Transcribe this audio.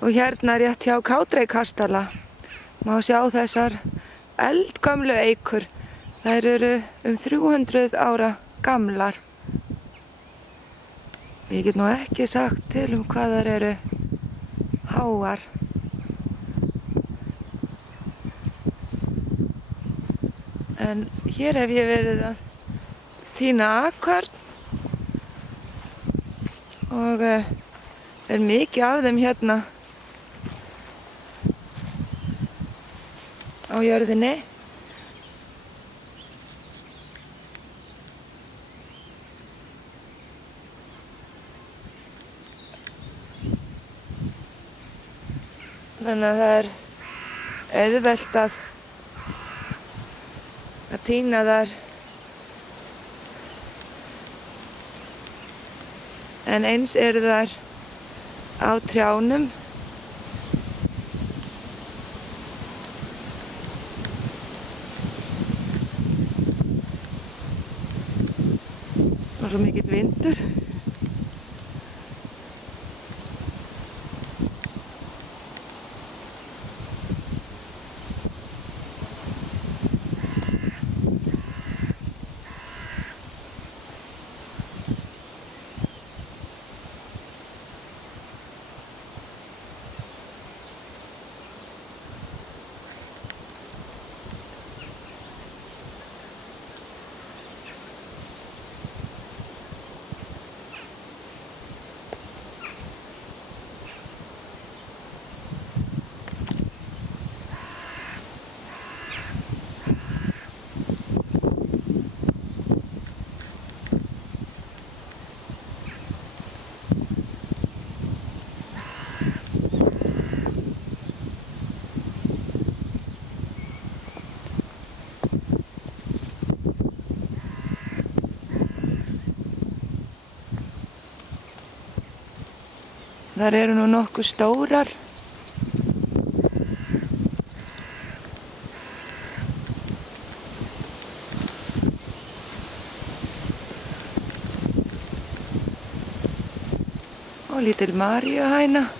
Og hérna rétt hjá Kátrei-kastala má sjá þessar eldgömlu eikur. Þær eru 300 ára gamlar. Ég get nú ekki sagt til hvað þær eru háar. En hér hef ég verið að tína akkorn og er mikið af þeim hérna á jörðinni. Þannig að það er auðvelt að tína þar. En eins eru þar á trjánum. Og svo mikill vindur. Þar eru nú nokkuð stórar. Og lítil maríuhæna.